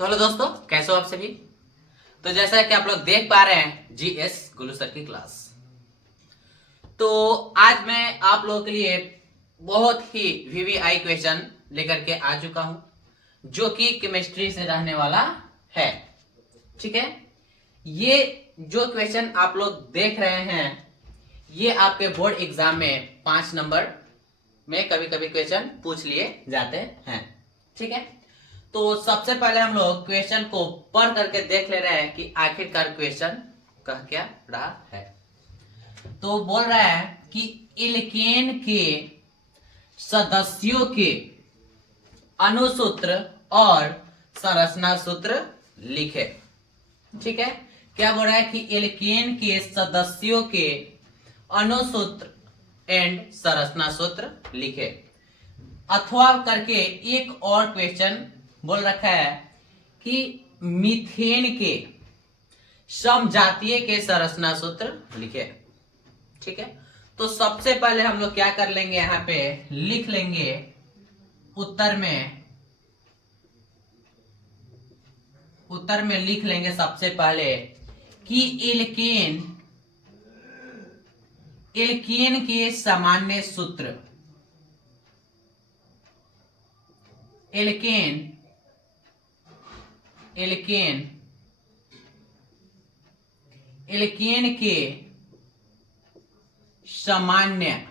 तो हेलो दोस्तों, कैसे हो आप सभी। तो जैसा कि आप लोग देख पा रहे हैं जीएस गुल्लू सर की क्लास। तो आज मैं आप लोगों के लिए बहुत ही वीवीआई क्वेश्चन लेकर के आ चुका हूं जो कि केमिस्ट्री से रहने वाला है। ठीक है, ये जो क्वेश्चन आप लोग देख रहे हैं ये आपके बोर्ड एग्जाम में 5 नंबर में कभी कभी क्वेश्चन पूछ लिए जाते हैं। ठीक है, तो सबसे पहले हम लोग क्वेश्चन को पढ़ करके देख ले रहे हैं कि आखिरकार क्वेश्चन कह क्या रहा है। तो बोल रहा है कि एल्केन के सदस्यों के अणुसूत्र और संरचना सूत्र लिखे। ठीक है, क्या बोल रहा है कि एल्केन के सदस्यों के अणुसूत्र एंड संरचना सूत्र लिखे। अथवा करके एक और क्वेश्चन बोल रखा है कि मीथेन के समजातीय के संरचना सूत्र लिखे। ठीक है, तो सबसे पहले हम लोग क्या कर लेंगे, यहां पे लिख लेंगे उत्तर में लिख लेंगे सबसे पहले कि एल्केन के सामान्य सूत्र, एल्केन के सामान्य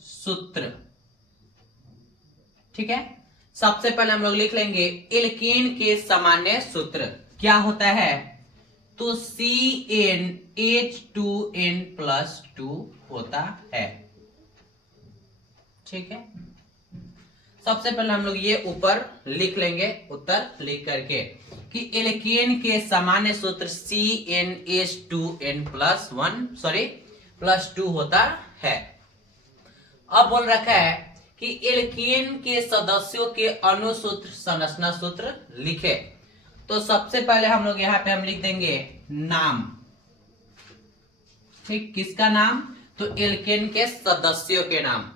सूत्र। ठीक है, सबसे पहले हम लोग लिख लेंगे एल्केन के सामान्य सूत्र क्या होता है, तो CnH2n+2 होता है। ठीक है, सबसे पहले हम लोग ये ऊपर लिख लेंगे उत्तर लिख करके कि एल्केन के सामान्य सूत्र CnH2n+2 होता है। अब बोल रखा है कि एल्केन के सदस्यों के अणुसूत्र संरचना सूत्र लिखे। तो सबसे पहले हम लोग यहाँ पे हम लिख देंगे नाम। ठीक, किसका नाम, तो एल्केन के सदस्यों के नाम।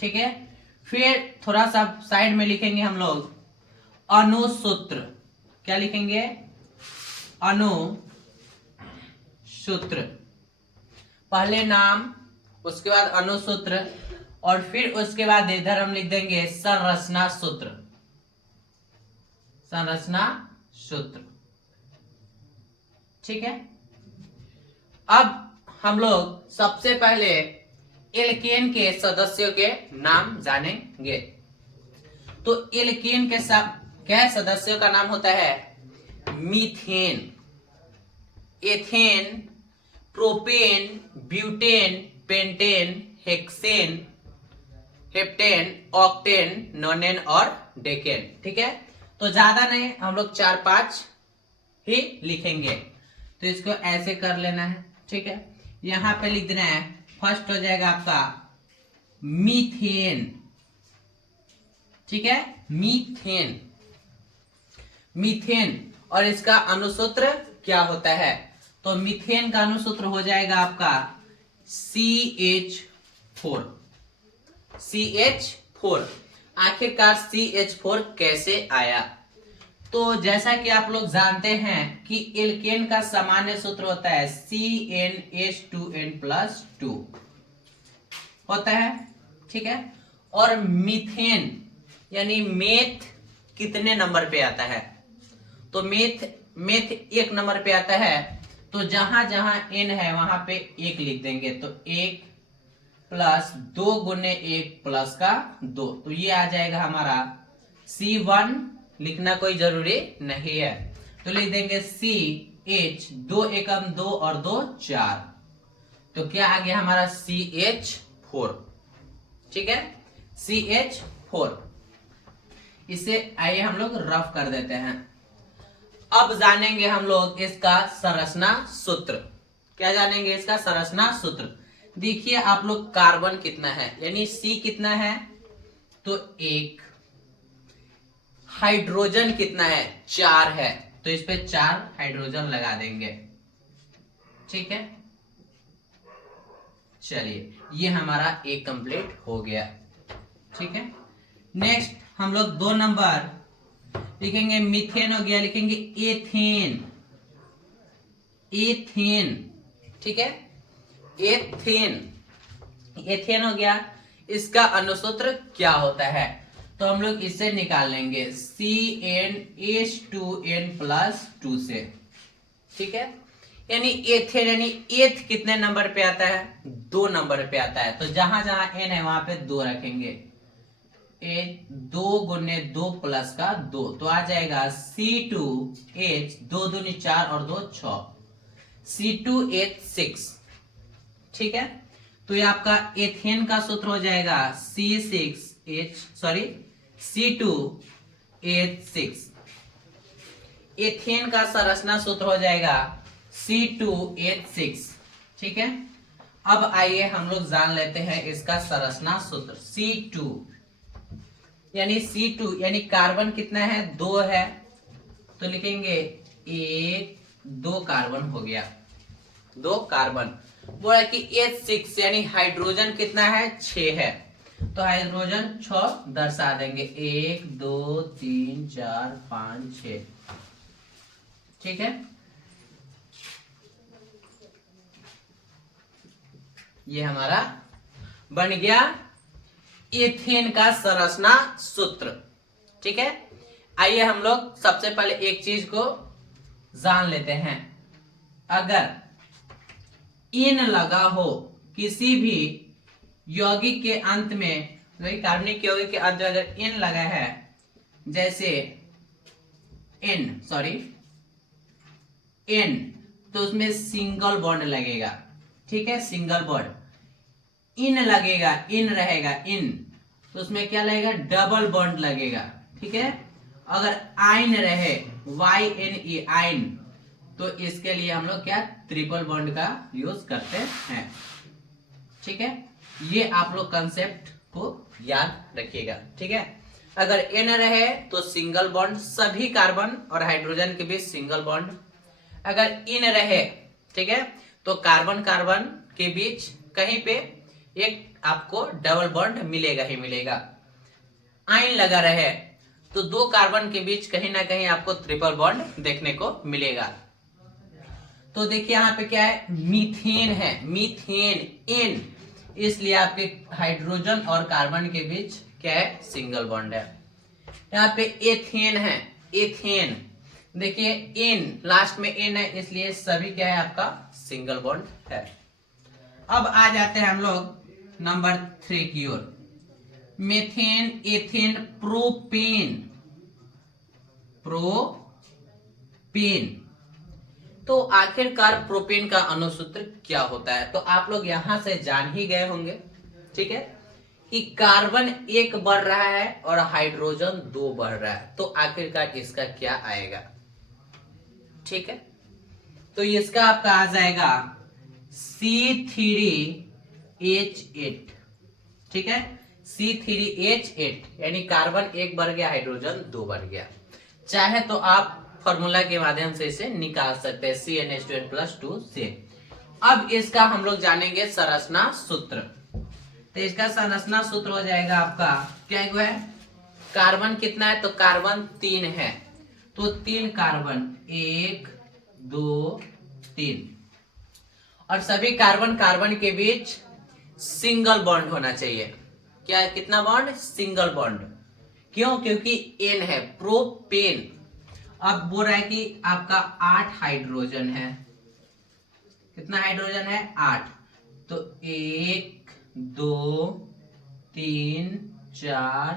ठीक है, फिर थोड़ा सा साइड में लिखेंगे हम लोग अणुसूत्र। क्या लिखेंगे, अणुसूत्र। पहले नाम, उसके बाद अणुसूत्र, और फिर उसके बाद इधर हम लिख देंगे संरचना सूत्र। संरचना सूत्र। ठीक है, अब हम लोग सबसे पहले एल्केन के सदस्यों के नाम जानेंगे। तो एल्केन के क्या सदस्यों का नाम होता है, methane, ethane, propane, butane, pentane, hexane, heptane, octane, नोनेन और डेकेन। ठीक है, तो ज्यादा नहीं, हम लोग 4-5 ही लिखेंगे। तो इसको ऐसे कर लेना है। ठीक है, यहां पे लिख देना है, फर्स्ट हो जाएगा आपका मीथेन। ठीक है, मीथेन, और इसका अणुसूत्र क्या होता है, तो मीथेन का अणुसूत्र हो जाएगा आपका CH4। आखिरकार CH4 कैसे आया, तो जैसा कि आप लोग जानते हैं कि एल्केन का सामान्य सूत्र होता है CnH2n+2 होता है। ठीक है, और मीथेन यानी मेथ कितने नंबर पे आता है, तो मेथ 1 नंबर पे आता है। तो जहां जहां n है वहां पे 1 लिख देंगे, तो 1 + 2 × 1 + 2, तो ये आ जाएगा हमारा C1। लिखना कोई जरूरी नहीं है, तो लिख देंगे CH, 2 एकम 2 और 2 4, तो क्या आ गया हमारा CH4। ठीक है, CH4। इसे आइए हम लोग रफ कर देते हैं। अब जानेंगे हम लोग इसका संरचना सूत्र। क्या जानेंगे, इसका संरचना सूत्र। देखिए आप लोग, कार्बन कितना है यानी C कितना है, तो 1। हाइड्रोजन कितना है, 4 है, तो इस पे 4 हाइड्रोजन लगा देंगे। ठीक है, चलिए ये हमारा एक कंप्लीट हो गया। ठीक है, नेक्स्ट हम लोग 2 नंबर लिखेंगे मीथेन हो गया, लिखेंगे एथेन, एथेन, ठीक है, एथेन, एथेन हो गया। इसका अनुसूत्र क्या होता है, तो हम लोग इसे निकाल लेंगे CnH2n+2 से, ठीक है। यानी एथेन यानी एथ कितने नंबर पे आता है, 2 नंबर पे आता है। तो जहां जहां n है वहां पे 2 रखेंगे, 2 गुने 2 प्लस का 2, तो आ जाएगा C2H, 2 दूनी 4 और 2 6, C2H6, ठीक है। तो ये आपका एथेन का सूत्र हो जाएगा C2H6। एथेन का संरचना सूत्र हो जाएगा C2H6, ठीक है। अब आइए हम लोग जान लेते हैं इसका संरचना सूत्र C2 यानी कार्बन कितना है, 2 है, तो लिखेंगे 2 कार्बन हो गया, 2 कार्बन। बोला कि H6 यानी हाइड्रोजन कितना है, 6 है, तो हाइड्रोजन 6 दर्शा देंगे, 1 2 3 4 5 6, ठीक है। ये हमारा बन गया एथेन का संरचना सूत्र, ठीक है। आइए हम लोग सबसे पहले एक चीज को जान लेते हैं। अगर इन लगा हो किसी भी यौगिक के अंत में, कार्बनिक यौगिक के अंत में अगर इन लगा है, जैसे एन, तो उसमें सिंगल बॉन्ड लगेगा, ठीक है, सिंगल बॉन्ड। इन लगेगा, इन रहेगा, इन, तो उसमें क्या लगेगा, डबल बॉन्ड लगेगा, ठीक है। अगर आइन रहे, YNE, आइन, तो इसके लिए हम लोग क्या, ट्रिपल बॉन्ड का यूज करते हैं, ठीक है। ये आप लोग कंसेप्ट को याद रखिएगा, ठीक है। अगर N रहे तो सिंगल बॉन्ड, सभी कार्बन और हाइड्रोजन के बीच सिंगल बॉन्ड। अगर इन रहे, ठीक है, तो कार्बन कार्बन के बीच कहीं पे एक आपको डबल बॉन्ड मिलेगा ही मिलेगा। आइन लगा रहे तो 2 कार्बन के बीच कहीं ना कहीं आपको ट्रिपल बॉन्ड देखने को मिलेगा। तो देखिए यहाँ पे क्या है, मीथेन है, मीथेन, एन, इसलिए आपके हाइड्रोजन और कार्बन के बीच क्या है, सिंगल बॉन्ड है। यहाँ पे एथेन है, एथेन, देखिए एन, लास्ट में एन है, इसलिए सभी क्या है आपका सिंगल बॉन्ड है। अब आ जाते हैं हम लोग नंबर 3 की ओर, मेथेन, एथेन, प्रोपेन, प्रोपेन। तो आखिरकार प्रोपेन का अनुसूत्र क्या होता है, तो आप लोग यहां से जान ही गए होंगे, ठीक है, कि कार्बन 1 बढ़ रहा है और हाइड्रोजन 2 बढ़ रहा है, तो आखिरकार इसका क्या आएगा, ठीक है। तो इसका आपका आ जाएगा C3H8, ठीक है, C3H8, यानी कार्बन 1 बढ़ गया, हाइड्रोजन 2 बढ़ गया। चाहे तो आप फॉर्मूला के माध्यम से इसे निकाल सकते हैं CnH2n+2 से। अब इसका हम लोग जानेंगे संरचना सूत्र। तो इसका संरचना सूत्र हो जाएगा आपका, क्या है, कार्बन कितना है, तो कार्बन 3 है, तो 3 कार्बन, 1 2 3, और सभी कार्बन कार्बन के बीच सिंगल बॉन्ड होना चाहिए। क्या है, कितना बॉन्ड, सिंगल बॉन्ड। क्यों, क्योंकि एन है, प्रोपेन। अब बोल रहा है कि आपका 8 हाइड्रोजन है, कितना हाइड्रोजन है, 8, तो 1 2 3 4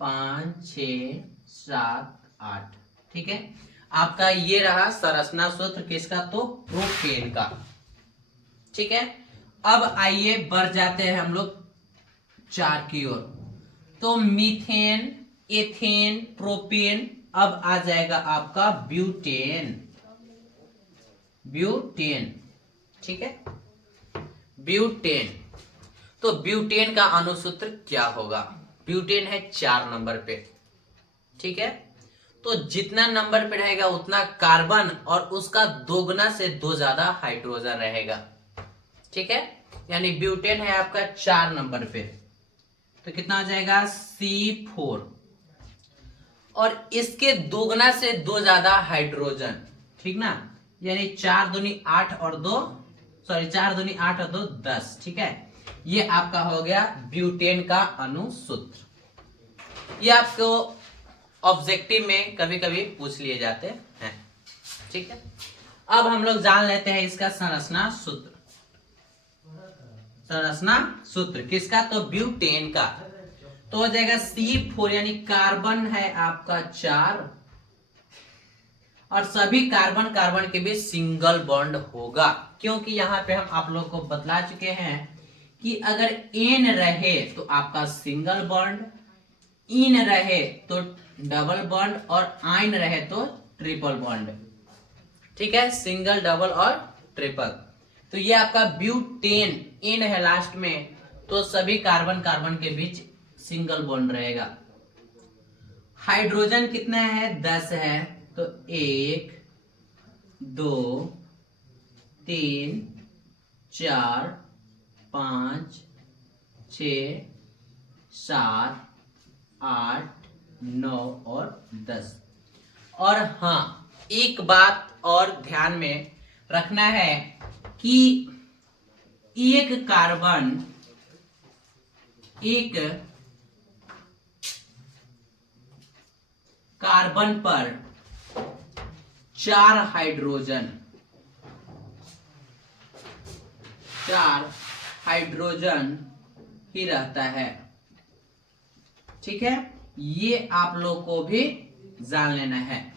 5 6 7 8, ठीक है। आपका ये रहा संरचना सूत्र किसका, तो प्रोपेन का, ठीक है। अब आइए बढ़ जाते हैं हम लोग 4 की ओर। तो मीथेन, एथेन, प्रोपेन, अब आ जाएगा आपका ब्यूटेन, ब्यूटेन, ठीक है, ब्यूटेन। तो ब्यूटेन का अनुसूत्र क्या होगा, ब्यूटेन है 4 नंबर पे, ठीक है। तो जितना नंबर पे रहेगा उतना कार्बन और उसका दोगुना से 2 ज्यादा हाइड्रोजन रहेगा, ठीक है। यानी ब्यूटेन है आपका 4 नंबर पे, तो कितना आ जाएगा, C4। और इसके दोगुना से दो ज्यादा हाइड्रोजन, ठीक ना, यानी 4 दूनी 8 और 2 4 दूनी 8 और 2 10, ठीक है। ये आपका हो गया ब्यूटेन का अणुसूत्र। ये आपको ऑब्जेक्टिव में कभी कभी पूछ लिए जाते हैं, ठीक है। अब हम लोग जान लेते हैं इसका संरचना सूत्र। संरचना सूत्र किसका, तो ब्यूटेन का। तो हो जाएगा C4 यानी कार्बन है आपका 4 और सभी कार्बन कार्बन के बीच सिंगल बॉन्ड होगा, क्योंकि यहाँ पे हम आप लोग को बतला चुके हैं कि अगर N रहे तो आपका सिंगल बॉन्ड, इन रहे तो डबल बॉन्ड और आइन रहे तो ट्रिपल बॉन्ड, ठीक है, सिंगल डबल और ट्रिपल। तो ये आपका ब्यूटेन, इन है लास्ट में, तो सभी कार्बन कार्बन के बीच सिंगल बॉन्ड रहेगा। हाइड्रोजन कितना है, 10 है, तो 1 2 3 4 5 6 7 8 9 और 10। और हाँ, एक बात और ध्यान में रखना है कि एक कार्बन पर 4 हाइड्रोजन ही रहता है, ठीक है। ये आप लोग को भी जान लेना है,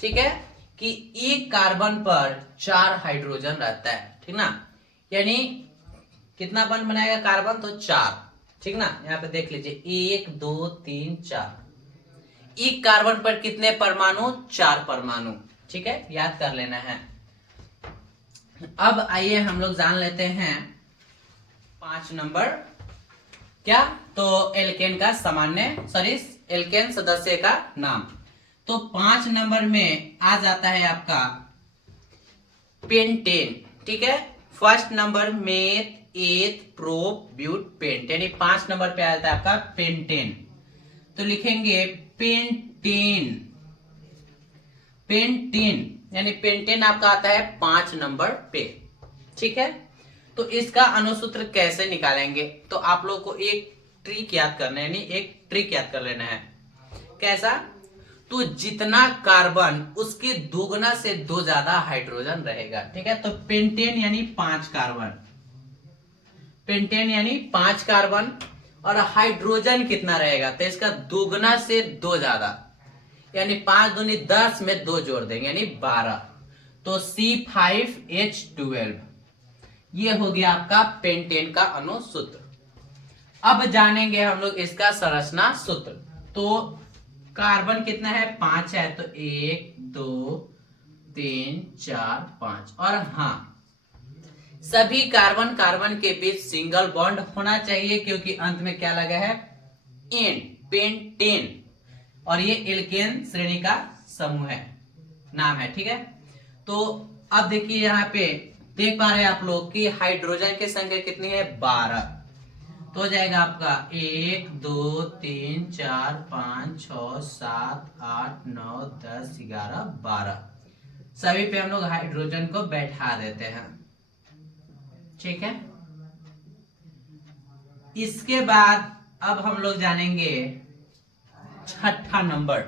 ठीक है, कि एक कार्बन पर 4 हाइड्रोजन रहता है, ठीक ना। यानी कितना बॉन्ड बनाएगा कार्बन, तो 4, ठीक ना। यहाँ पे देख लीजिए 1 2 3 4। एक कार्बन पर कितने परमाणु, 4 परमाणु, ठीक है, याद कर लेना है। अब आइए हम लोग जान लेते हैं 5 नंबर क्या, तो एल्केन का एल्केन सदस्य का नाम। तो 5 नंबर में आ जाता है आपका पेंटेन, ठीक है। फर्स्ट नंबर मेथ एथ प्रोप ब्यूट पेंट, यानी 5 नंबर पे आ जाता है आपका पेंटेन। तो लिखेंगे पेंटेन यानी पेंटेन आपका आता है 5 नंबर पे, ठीक है। तो इसका अणुसूत्र कैसे निकालेंगे, तो आप लोग को एक ट्रिक याद करना है, यानी एक ट्रिक याद कर लेना है। कैसा, तो जितना कार्बन उसके दोगुना से 2 ज्यादा हाइड्रोजन रहेगा, ठीक है। तो पेंटेन यानी 5 कार्बन, और हाइड्रोजन कितना रहेगा, तो इसका दोगुना से 2 ज्यादा, यानी 5 दूनी 10 में 2 जोड़ देंगे यानी 12, तो C5H12। ये हो गया आपका पेंटेन का अणुसूत्र। अब जानेंगे हम लोग इसका संरचना सूत्र। तो कार्बन कितना है, 5 है, तो 1 2 3 4 5। और हाँ, सभी कार्बन कार्बन के बीच सिंगल बॉन्ड होना चाहिए, क्योंकि अंत में क्या लगा है, एन, पेंटेन, और ये एल्केन श्रेणी का समूह है, नाम है, ठीक है। तो अब देखिए यहाँ पे देख पा रहे हैं आप लोग कि हाइड्रोजन की संख्या कितनी है, 12। तो हो जाएगा आपका 1 2 3 4 5 6 7 8 9 10 11 12। सभी पे हम लोग हाइड्रोजन को बैठा देते हैं, ठीक है। इसके बाद अब हम लोग जानेंगे 6ठा नंबर,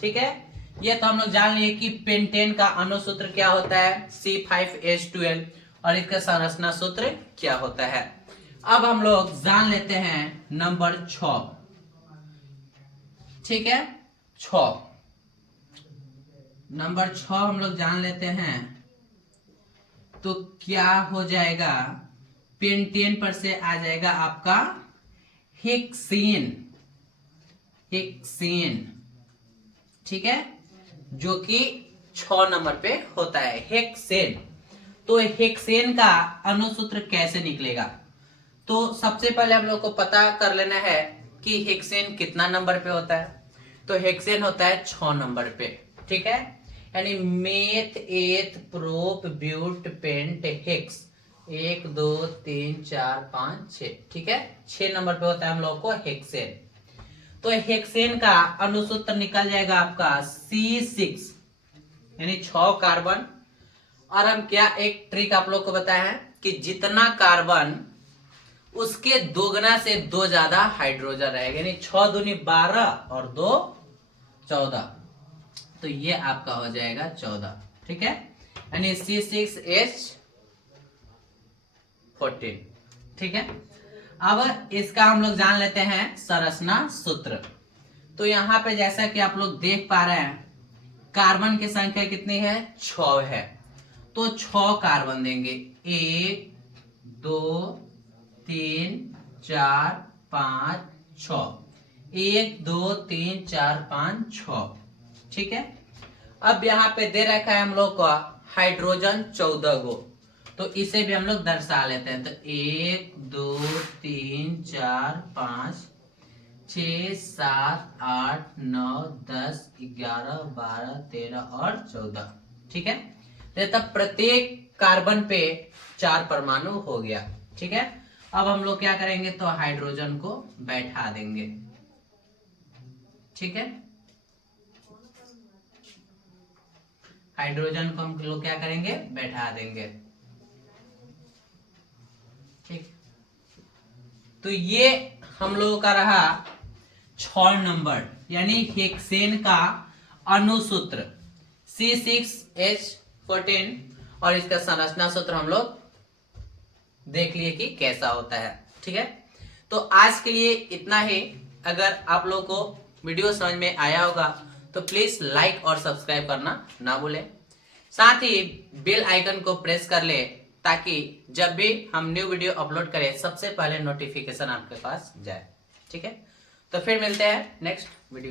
ठीक है। ये तो हम लोग जान लिए कि पेंटेन का अणुसूत्र क्या होता है, C5H12, और इसका संरचना सूत्र क्या होता है। अब हम लोग जान लेते हैं नंबर 6, ठीक है। 6 नंबर 6 हम लोग जान लेते हैं, तो क्या हो जाएगा, पेंटेन पर से आ जाएगा आपका हेक्सेन, ठीक है, जो कि 6 नंबर पे होता है हेक्सेन। तो हेक्सेन का अणुसूत्र कैसे निकलेगा, तो सबसे पहले हम लोग को पता कर लेना है कि हेक्सेन कितना नंबर पे होता है। तो हेक्सेन होता है 6 नंबर पे, ठीक है, यानी मेथ एथ प्रोप ब्यूट पेंट हेक्स 1 2 3 4 5 6, ठीक है, 6 नंबर पे होता है हम लोग को हेक्सेन। तो हेक्सेन का अणुसूत्र निकल जाएगा आपका C6, यानी 6 कार्बन। और हम क्या एक ट्रिक आप लोग को बताया है कि जितना कार्बन उसके दोगुना से 2 ज्यादा हाइड्रोजन रहेगा, यानी 6 दूनी 12 और 2 14, तो ये आपका हो जाएगा 14। ठीक है, यानी C6H14। ठीक है, अब इसका हम लोग जान लेते हैं संरचना सूत्र। तो यहां पे जैसा कि आप लोग देख पा रहे हैं कार्बन की संख्या कितनी है, 6 है। तो 6 कार्बन देंगे, 1 2 3 4 5 6, 1 2 3 4 5 6। ठीक है, अब यहाँ पे दे रखा है हम लोग का हाइड्रोजन 14 गो, तो इसे भी हम लोग दर्शा लेते हैं। तो 1 2 3 4 5 6 7 8 9 10 11 12 13 और 14। ठीक है, तब प्रत्येक कार्बन पे 4 परमाणु हो गया। ठीक है, अब हम लोग क्या करेंगे, तो हाइड्रोजन को बैठा देंगे। ठीक है, हाइड्रोजन को हम लोग क्या करेंगे, बैठा देंगे। ठीक, तो ये हम लोगों का रहा 6 नंबर, यानी हेक्सेन का अणुसूत्र C6H14, और इसका संरचना सूत्र हम लोग देख लिए कि कैसा होता है। ठीक है, तो आज के लिए इतना ही। अगर आप लोग को वीडियो समझ में आया होगा तो प्लीज लाइक और सब्सक्राइब करना ना भूलें। साथ ही बेल आइकन को प्रेस कर ले, ताकि जब भी हम न्यू वीडियो अपलोड करें सबसे पहले नोटिफिकेशन आपके पास जाए। ठीक है, तो फिर मिलते हैं नेक्स्ट वीडियो।